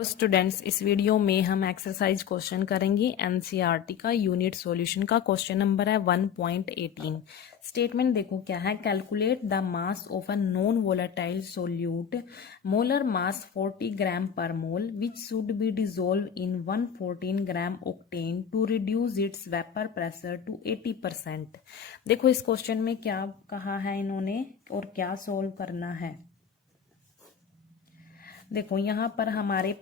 Students, इस video में हम एक्सरसाइज क्वेश्चन करेंगे एनसीईआरटी का यूनिट सॉल्यूशन का। क्वेश्चन नंबर है 1.18। स्टेटमेंट देखो क्या है। Calculate the mass of a non volatile solute, molar mass 40 gram पर mole, which should be dissolve in 114 gram octane to reduce its vapour pressure to 80%। देखो इस question में क्या कहा है इन्होंने और क्या सोल्व करना है। देखो यहाँ पर हमारे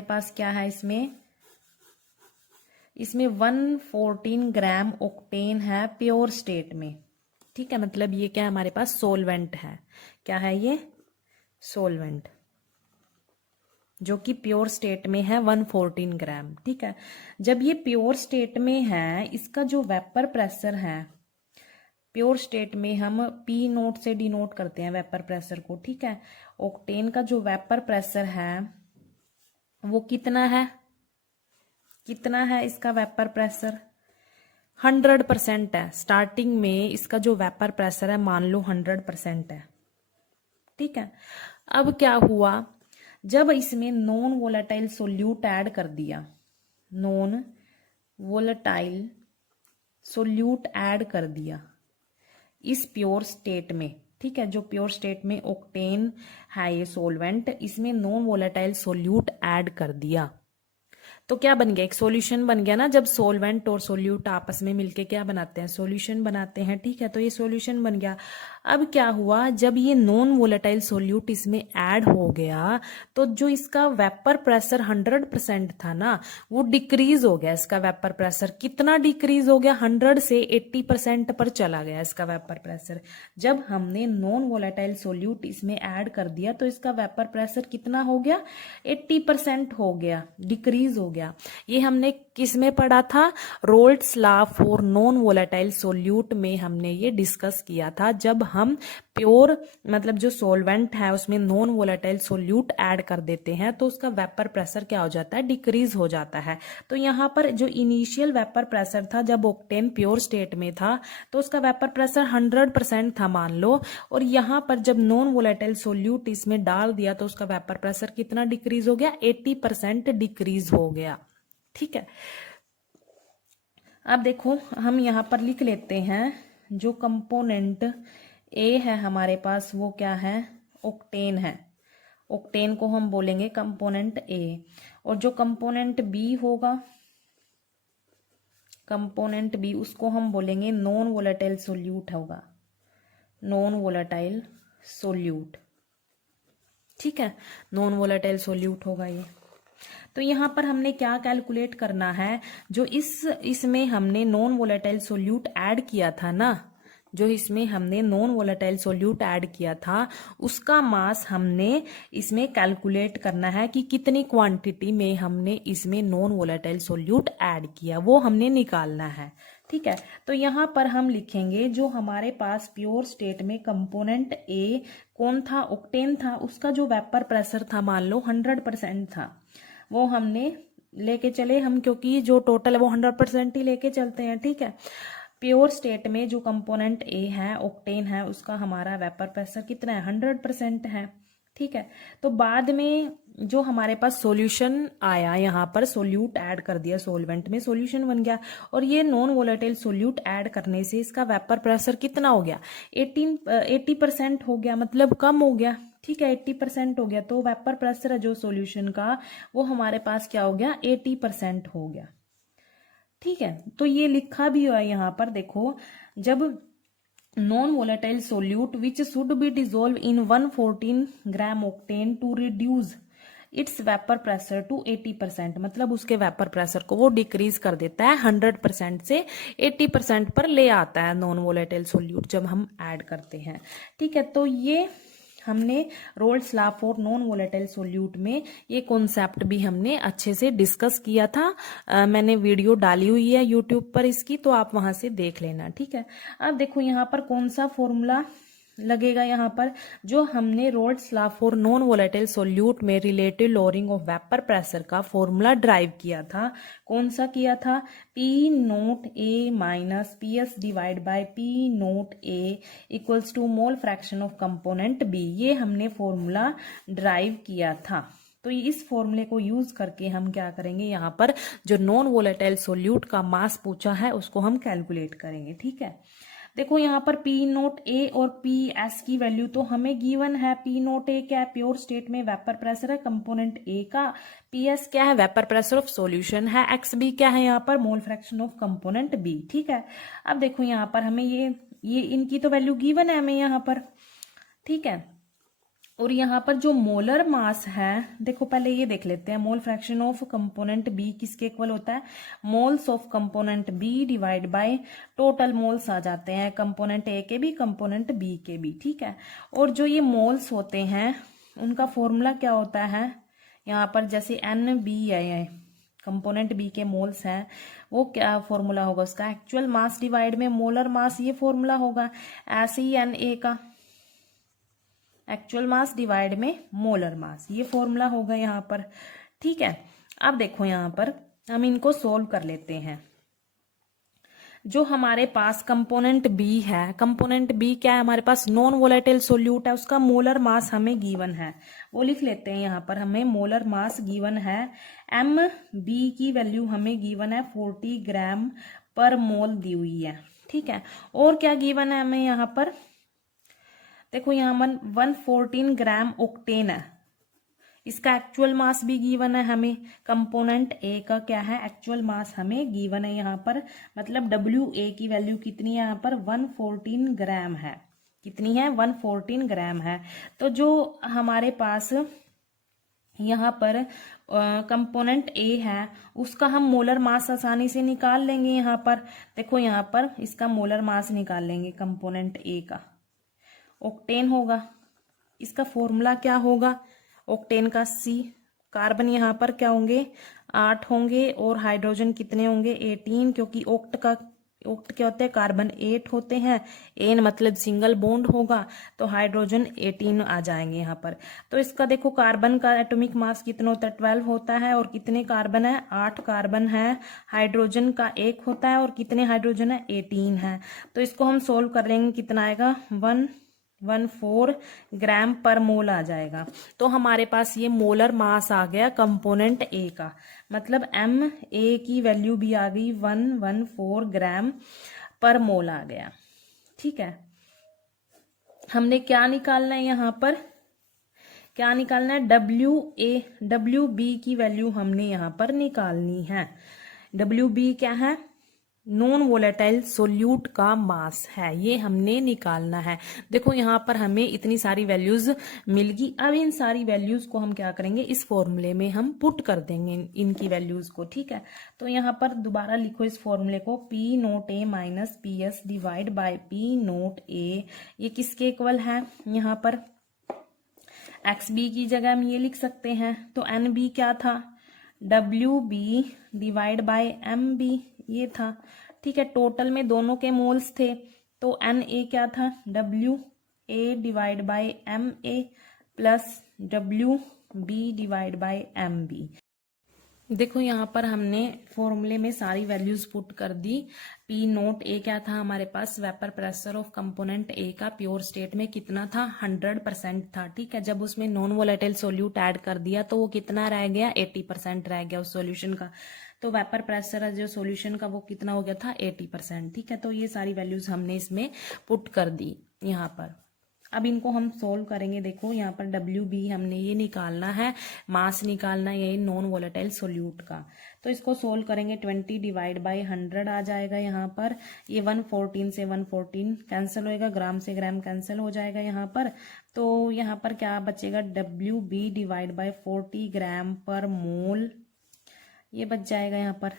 पास क्या है, इसमें 114 ग्राम ऑक्टेन है प्योर स्टेट में। ठीक है, मतलब ये क्या हमारे पास सोलवेंट है। क्या है ये? सोलवेंट, जो कि प्योर स्टेट में है 114 ग्राम। ठीक है, जब ये प्योर स्टेट में है, इसका जो वेपर प्रेशर है, प्योर स्टेट में हम P नोट से डिनोट करते हैं वेपर प्रेशर को। ठीक है, ऑक्टेन का जो वेपर प्रेशर है वो कितना है इसका वेपर प्रेशर 100% है। स्टार्टिंग में इसका जो वेपर प्रेशर है मान लो 100% है। ठीक है, अब क्या हुआ, जब इसमें नॉन वोलेटाइल सोल्यूट ऐड कर दिया, नॉन वोलेटाइल सोल्यूट ऐड कर दिया इस प्योर स्टेट में। ठीक है, जो प्योर स्टेट में ऑक्टेन है ये सोलवेंट, इसमें नॉन वोलेटाइल सोल्यूट ऐड कर दिया तो क्या बन गया? एक सॉल्यूशन बन गया ना। जब सोलवेंट और सोल्यूट आपस में मिलके क्या बनाते हैं? सॉल्यूशन बनाते हैं। ठीक है, तो ये सॉल्यूशन बन गया। अब क्या हुआ, जब ये नॉन वोलेटाइल सोल्यूट इसमें ऐड हो गया तो जो इसका वेपर प्रेशर 100% था ना, वो डिक्रीज हो गया। इसका वेपर प्रेशर कितना डिक्रीज हो गया? 100 से 80% पर चला गया इसका वेपर प्रेशर। जब हमने नॉन वोलेटाइल सोल्यूट इसमें ऐड कर दिया तो इसका वेपर प्रेशर कितना हो गया? 80% हो गया, डिक्रीज हो गया। ये हमने किस में पढ़ा था? Raoult's law for non volatile solute में हमने ये डिस्कस किया था। जब हम प्योर मतलब जो सोलवेंट है उसमें नॉन वोलेटाइल सोल्यूट ऐड कर देते हैं तो उसका वेपर प्रेशर क्या हो जाता है? डिक्रीज हो जाता है। तो यहाँ पर जो इनिशियल वेपर प्रेशर था जब ऑक्टेन प्योर स्टेट में था तो उसका वेपर प्रेशर 100% था मान लो, और यहाँ पर जब नॉन वोलेटाइल सोल्यूट इसमें डाल दिया तो उसका वेपर प्रेशर कितना डिक्रीज हो गया? 80% डिक्रीज हो गया। ठीक है, अब देखो हम यहाँ पर लिख लेते हैं जो कंपोनेंट ए है हमारे पास वो क्या है? ऑक्टेन है। ऑक्टेन को हम बोलेंगे कंपोनेंट ए, और जो कंपोनेंट बी होगा, कंपोनेंट बी, उसको हम बोलेंगे नॉन वोलेटाइल सोल्यूट होगा, नॉन वोलेटाइल सोल्यूट। ठीक है, नॉन वोलेटाइल सोल्यूट होगा ये। तो यहाँ पर हमने क्या कैलकुलेट करना है? जो इसमें हमने नॉन वोलेटाइल सोल्यूट ऐड किया था ना, जो इसमें हमने नॉन वोलेटाइल सोल्यूट ऐड किया था उसका मास हमने इसमें कैलकुलेट करना है कि कितनी क्वांटिटी में हमने इसमें नॉन वोलेटाइल सोल्यूट ऐड किया, वो हमने निकालना है। ठीक है, तो यहाँ पर हम लिखेंगे जो हमारे पास प्योर स्टेट में कंपोनेंट ए कौन था? ऑक्टेन था। उसका जो वेपर प्रेशर था मान लो 100% था, वो हमने लेके चले हम, क्योंकि जो टोटल है वो 100% ही लेके चलते हैं। ठीक है, प्योर स्टेट में जो कंपोनेंट ए है ऑक्टेन है उसका हमारा वेपर प्रेशर कितना है? 100% है। ठीक है, तो बाद में जो हमारे पास सॉल्यूशन आया, यहाँ पर सोल्यूट ऐड कर दिया, सोलवेंट में सॉल्यूशन बन गया, और ये नॉन वोलेटाइल सोल्यूट ऐड करने से इसका वेपर प्रेशर कितना हो गया? 80% हो गया, मतलब कम हो गया। ठीक है, 80% हो गया, तो वेपर प्रेशर है जो सॉल्यूशन का वो हमारे पास क्या हो गया? 80% हो गया। ठीक है, तो ये लिखा भी हुआ है यहाँ पर देखो, जब non volatile solute which should be dissolve in 114 gram octane to reduce its vapour pressure to 80%, मतलब उसके वेपर प्रेशर को वो डिक्रीज कर देता है, 100% से 80% पर ले आता है नॉन वोलेटाइल सोल्यूट जब हम ऐड करते हैं। ठीक है, तो ये हमने Raoult's law for non volatile solute में ये कॉन्सेप्ट भी हमने अच्छे से डिस्कस किया था। मैंने वीडियो डाली हुई है यूट्यूब पर इसकी, तो आप वहां से देख लेना। ठीक है, अब देखो यहाँ पर कौन सा फॉर्मूला लगेगा यहाँ पर, जो हमने Raoult's law for non volatile solute में relative lowering of vapour pressure का फॉर्मूला ड्राइव किया था। कौन सा किया था? P nought A minus P S divide by P nought A equals to mole fraction of component B. ये हमने फॉर्मूला ड्राइव किया था। तो इस फॉर्मूले को यूज करके हम क्या करेंगे, यहाँ पर जो नॉन वोलेटाइल सोल्यूट का मास पूछा है उसको हम कैलकुलेट करेंगे। ठीक है, देखो यहाँ पर पी नोट ए और पी एस की वैल्यू तो हमें गिवन है। पी नोट ए क्या है? प्योर स्टेट में वेपर प्रेशर है कंपोनेंट ए का। पी एस क्या है? वेपर प्रेशर ऑफ सॉल्यूशन है। एक्स बी क्या है यहाँ पर? Mole fraction of component B. ठीक है, अब देखो यहाँ पर हमें ये इनकी तो वैल्यू गिवन है हमें यहाँ पर। ठीक है, और यहाँ पर जो मोलर मास है, देखो पहले ये देख लेते हैं, mole fraction of component B किसके इक्वल होता है? Moles of component B divide by total moles आ जाते हैं कंपोनेंट ए के भी, कंपोनेंट बी के भी। ठीक है, और जो ये मोल्स होते हैं उनका फॉर्मूला क्या होता है? यहाँ पर जैसे एन बी है, कंपोनेंट बी के मोल्स हैं, वो क्या फॉर्मूला होगा उसका? एक्चुअल मास डिवाइड में मोलर मास, ये फॉर्मूला होगा। ऐसे ही एन ए का एक्चुअल मास डिवाइड में मोलर मास, ये फॉर्मूला होगा यहाँ पर। ठीक है, अब देखो यहाँ पर हम इनको सोल्व कर लेते हैं। जो हमारे पास कंपोनेंट बी है, कंपोनेंट बी क्या है हमारे पास? नॉन वोलेटाइल सोल्यूट है, उसका मोलर मास हमें गिवन है, वो लिख लेते हैं यहाँ पर। हमें मोलर मास गिवन है, एम बी की वैल्यू हमें गिवन है 40 ग्राम पर मोल दी हुई है। ठीक है, और क्या गिवन है हमें यहाँ पर? देखो यहाँ 114 ग्राम ऑक्टेन है, इसका एक्चुअल मास भी गिवन है हमें। कंपोनेंट ए का क्या है? एक्चुअल मास हमें गिवन है यहाँ पर, मतलब डब्ल्यू ए की वैल्यू कितनी है यहाँ पर? 114 ग्राम है। कितनी है? 114 ग्राम है। तो जो हमारे पास यहाँ पर कंपोनेंट ए है उसका हम मोलर मास आसानी से निकाल लेंगे। यहाँ पर देखो, यहाँ पर इसका मोलर मास निकाल लेंगे कंपोनेंट ए का। ऑक्टेन होगा, इसका फॉर्मूला क्या होगा? ऑक्टेन का सी। कार्बन यहाँ पर क्या होंगे? 8 होंगे, और हाइड्रोजन कितने होंगे? 18, क्योंकि ऑक्ट क्या होते हैं? कार्बन 8 होते हैं, एन मतलब सिंगल बॉन्ड होगा, तो हाइड्रोजन 18 आ जाएंगे यहाँ पर। तो इसका देखो, कार्बन का एटॉमिक मास कितना होता है? 12 होता है, और कितने कार्बन है? 8 कार्बन है। हाइड्रोजन का 1 होता है, और कितने हाइड्रोजन है? 18 है। तो इसको हम सोल्व कर लेंगे, कितना आएगा? 114 ग्राम पर मोल आ जाएगा। तो हमारे पास ये मोलर मास आ गया कंपोनेंट ए का, मतलब एम ए की वैल्यू भी आ गई 114 ग्राम पर मोल आ गया। ठीक है, हमने क्या निकालना है यहाँ पर? क्या निकालना है? डब्ल्यू बी की वैल्यू हमने यहाँ पर निकालनी है। डब्ल्यू बी क्या है? नॉन वोलेटाइल सोल्यूट का मास है, ये हमने निकालना है। देखो यहाँ पर हमें इतनी सारी वैल्यूज मिल गई। अब इन सारी वैल्यूज को हम क्या करेंगे? इस फॉर्मूले में हम पुट कर देंगे इनकी वैल्यूज को। ठीक है, तो यहाँ पर दोबारा लिखो इस फॉर्मूले को, P nought A minus P S divide by P nought A, ये किसके इक्वल है? यहाँ पर एक्स बी की जगह हम ये लिख सकते हैं। तो एन बी क्या था? W B divide by M B, ये था। ठीक है, टोटल में दोनों के मोल्स थे, तो एन ए क्या था? W A divide by M A plus W B divide by M B. देखो यहाँ पर हमने फॉर्मूले में सारी वैल्यूज पुट कर दी। पी नोट ए क्या था हमारे पास? Vapour pressure of component A का प्योर स्टेट में कितना था? 100% था। ठीक है, जब उसमें नॉन वोलेटाइल सोल्यूट ऐड कर दिया तो वो कितना रह गया? 80% रह गया उस सॉल्यूशन का। तो वेपर प्रेशर जो सॉल्यूशन का वो कितना हो गया था? 80%। ठीक है, तो ये सारी वैल्यूज हमने इसमें पुट कर दी यहाँ पर। अब इनको हम सोल्व करेंगे। देखो यहाँ पर डब्ल्यू बी हमने ये निकालना है, मास निकालना है ये नॉन वोलेटाइल सोल्यूट का। तो इसको सोल्व करेंगे, 20 डिवाइड बाई 100 आ जाएगा यहाँ पर। ये 114 से 114 कैंसिल होएगा, ग्राम से ग्राम कैंसिल हो जाएगा यहाँ पर। तो यहाँ पर क्या बचेगा? W B divide by 40 gram पर मोल, ये बच जाएगा यहाँ पर।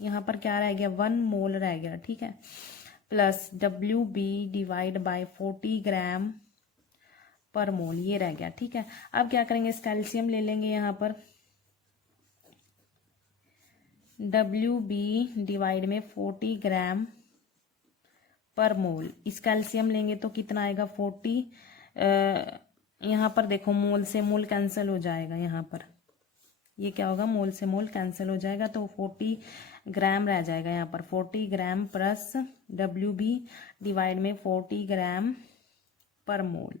यहाँ पर क्या रह गया? 1 मोल रह गया। ठीक है, plus W B divide by 40 gram पर मोल, ये रह गया। ठीक है, अब क्या करेंगे? इस कैल्शियम ले लेंगे यहाँ पर। डब्ल्यू बी डिवाइड में 40 ग्राम पर मोल। इस कैल्शियम लेंगे तो कितना आएगा 40। यहाँ पर देखो मोल से मोल कैंसिल हो जाएगा, यहाँ पर ये क्या होगा, मोल से मोल कैंसिल हो जाएगा तो 40 ग्राम रह जाएगा यहाँ पर। 40 ग्राम प्लस WB डिवाइड में 40 ग्राम पर मोल।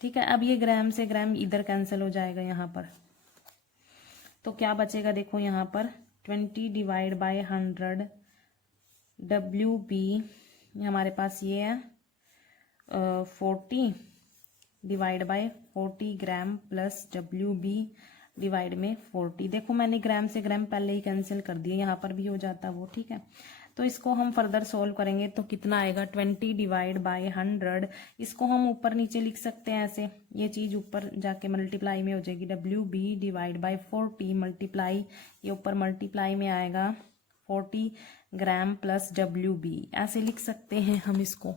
ठीक है, अब ये ग्राम से ग्राम इधर कैंसिल हो जाएगा यहाँ पर, तो क्या बचेगा देखो यहाँ पर 20 डिवाइड बाय 100 WB हमारे पास ये है 40 divide by 40 gram plus WB divide में 40। देखो मैंने ग्राम से ग्राम पहले ही कैंसिल कर दिया, यहाँ पर भी हो जाता वो। ठीक है, तो इसको हम फर्दर सोल्व करेंगे तो कितना आएगा 20 डिवाइड बाय 100। इसको हम ऊपर नीचे लिख सकते हैं ऐसे, ये चीज ऊपर जाके मल्टीप्लाई में हो जाएगी। WB डिवाइड बाय 40 मल्टीप्लाई, ये ऊपर मल्टीप्लाई में आएगा 40 ग्राम प्लस WB, ऐसे लिख सकते हैं हम इसको।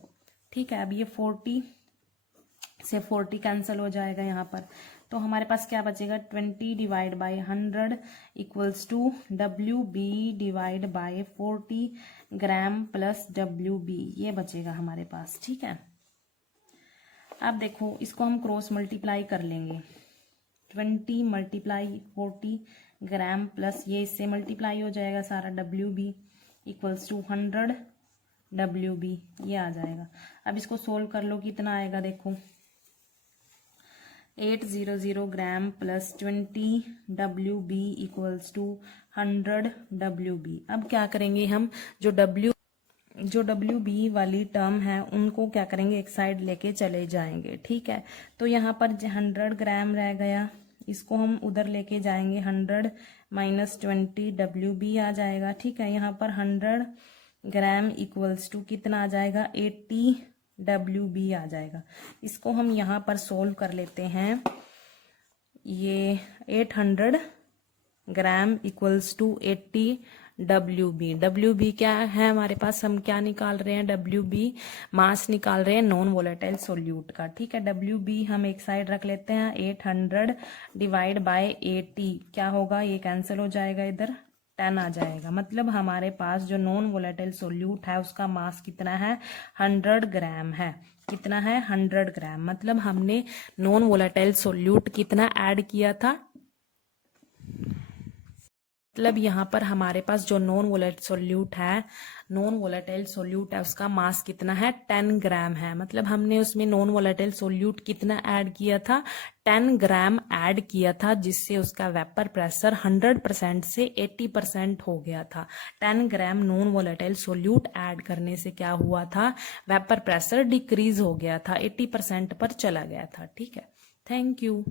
ठीक है, अब ये 40 से 40 कैंसिल हो जाएगा यहाँ पर, तो हमारे पास क्या बचेगा 20 divide by 100 equals to WB divide by 40 gram plus WB, ये बचेगा हमारे पास। ठीक है, अब देखो इसको हम क्रॉस मल्टीप्लाई कर लेंगे। 20 मल्टीप्लाई 40 ग्राम प्लस ये इससे मल्टीप्लाई हो जाएगा सारा WB इक्वल्स टू 100 WB, ये आ जाएगा। अब इसको सोल्व कर लो, कितना आएगा देखो 800 gram plus 20 WB equals to 100 WB। अब क्या करेंगे हम, जो WB वाली टर्म है उनको क्या करेंगे, एक साइड लेके चले जाएंगे। ठीक है, तो यहाँ पर 100 ग्राम रह गया, इसको हम उधर लेके जाएंगे 100 माइनस 20 WB आ जाएगा। ठीक है, यहाँ पर 100 ग्राम इक्वल्स टू कितना आ जाएगा 80 WB आ जाएगा। इसको हम यहाँ पर सोल्व कर लेते हैं। ये 800 ग्राम इक्वल्स टू 80 WB क्या है हमारे पास, हम क्या निकाल रहे हैं, WB मास निकाल रहे हैं नॉन वोलेटाइल सोल्यूट का। ठीक है, WB हम एक साइड रख लेते हैं। 800 डिवाइड बाय 80 क्या होगा, ये कैंसिल हो जाएगा, इधर 10 आ जाएगा। मतलब हमारे पास जो नॉन वोलेटाइल सोल्यूट है उसका मास कितना है 100 ग्राम है। कितना है 100 ग्राम, मतलब हमने नॉन वोलेटाइल सोल्यूट कितना ऐड किया था, मतलब यहाँ पर हमारे पास जो नॉन वोलेटाइल सोल्यूट है उसका मास कितना है 10 ग्राम है। मतलब हमने उसमें नॉन वोलेटाइल सोल्यूट कितना ऐड किया था 10 ग्राम ऐड किया था, जिससे उसका वेपर प्रेशर 100% से 80% हो गया था। 10 ग्राम नॉन वोलेटाइल सोल्यूट ऐड करने से क्या हुआ था, वेपर प्रेशर डिक्रीज हो गया था, 80% पर चला गया था। ठीक है, थैंक यू।